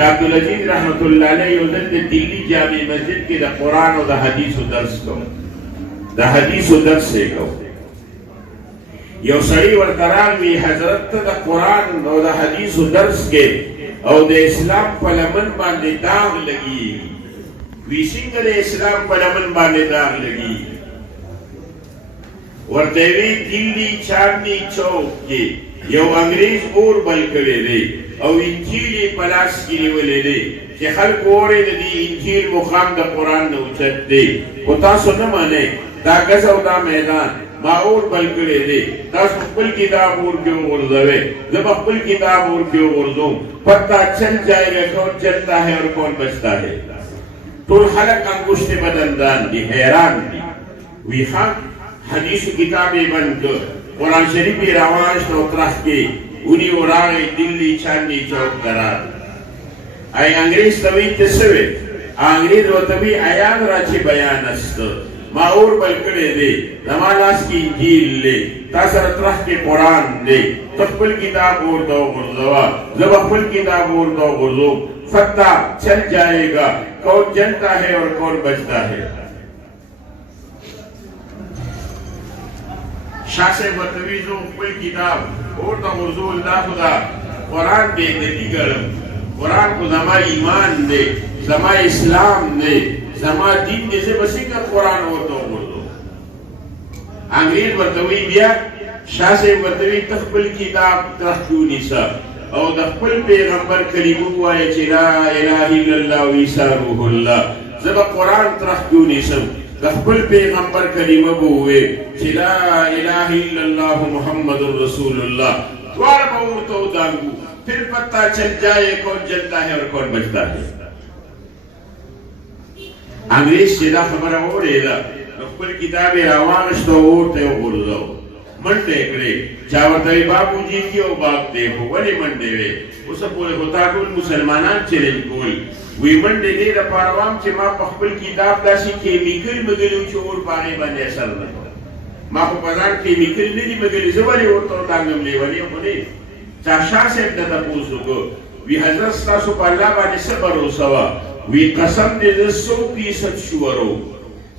شاه عبدالعزیز رحمت الله علیه یو ځل د دلی جامع مسجد کې د قرآن او د حدیثو درس کوم د حدیثو درس یې کوم یو سړی ورته راغی حضرت ته د قرآن او د حدیثو درس کې او د اسلام په لمن باندې داغ لګي وی څنګه د اسلام په لمن باندې داغ لګي ورته وی دلی چاندنی چوک کې یو انګریز اور بل کړی دی او انجیل یې په لاس کې نیولی دی چې خلک ووري د دې انجیل مقام د قرآن نه اوچت دی خو تاسو نه منئ دا ګز او دا میدان ما اور بل کړی دی تاسو خپل کتاب اور کې وغورځوئ زه به خپل کتاب اور کې وغورځوم پتا چل جائے گا کون چلتا ہے اور کون بچتا ہے ټول خلک انګوشت بدندان دي حیران دي وی خان حدیث کتاب یې بند کړ قرآن شریف یې راواخیست او ترخ کې ونیو راغی دلی چاندنی چوک ته راغی ای انګریز ته وی ته څه وې انګریز ورته وی عیان را چې بیان است ما اور بل کړی دی زما لاس کې انجیل دی تا سره ترخ کې قرآن دی ته خپل کتاب اور ته وغورځوه زه به خپل کتاب اور ته وغورځوم فتح چل جائے گا کون جنتا ہے اور کون بچتا ہے شاہ صاحب ورته وی زه خپل کتاب اور ته وغورځول دا خو دا قرآن بې ادبي ګڼم قرآن خو زما ایمان دی زما اسلام دی زما دین دی زه به څنګه قرآن ورته وغورځوم انګریز ورته وی بیا شاہ صاحب ورته وی ته خپل کتاب ترخ کې ونیسه او د خپل پیغمبر کلمه ووایه چې لا اله الا الله عیسی روح الله زه به قرآن ترخ کې ونیسم د خپل پیغمبر کلمه به ووایې چې لا اله الا الله محمد رسول الله دواړه به ورته ودانګو پھر پتا چل جائے کون جلتا ہے اور کون بچتا ہے انګریز چې دا خبره واورېده نو خپل کتاب یې راواخیست او اور ته یې وغورځاو منډه یې کړې چا ورته وی بابوجي کې او باغ دی خو ولې منډې وې اوسه پورې خو تا ټول مسلمانان چیلنج کول وی منډې دې دپاره وم چې ما په خپل کتاب داسې کیمیکل مږلي و چې اور په هغې باندې اثر نه کړ ما خو په ځان کیمیکل نه دي مږلي زه ولې ورته وټانګم لیونی خو نه چا شاه صاحب ته تپوس وکړو وی حضرت ستاسو په الله باندې څه بروسه وه وی قسم دې زه 100% شور وم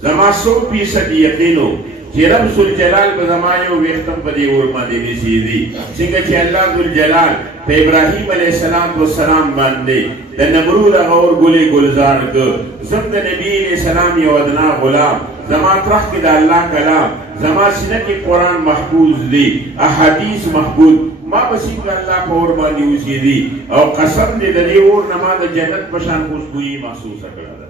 زما 100% یقین و چې رب ذوالجلال به زما یو ویښتم په دې اور باندې نڅېږي څنګه چې الله ذوالجلال په ابراهیم علیه السلام باندې د نمرود هغه اور ګلې ګلزار کړ زم د نبي علیه السلام یو ادنا غلام زما ترخ کې د الله کلام زما سینه کې قرآن محفوظ دی احادیث محفوظ ما به څنګه الله په اور باندې اوسېږي او قسم دې د دې اور نه ما د جنت په شان خوشبويي محسوسه کړه ده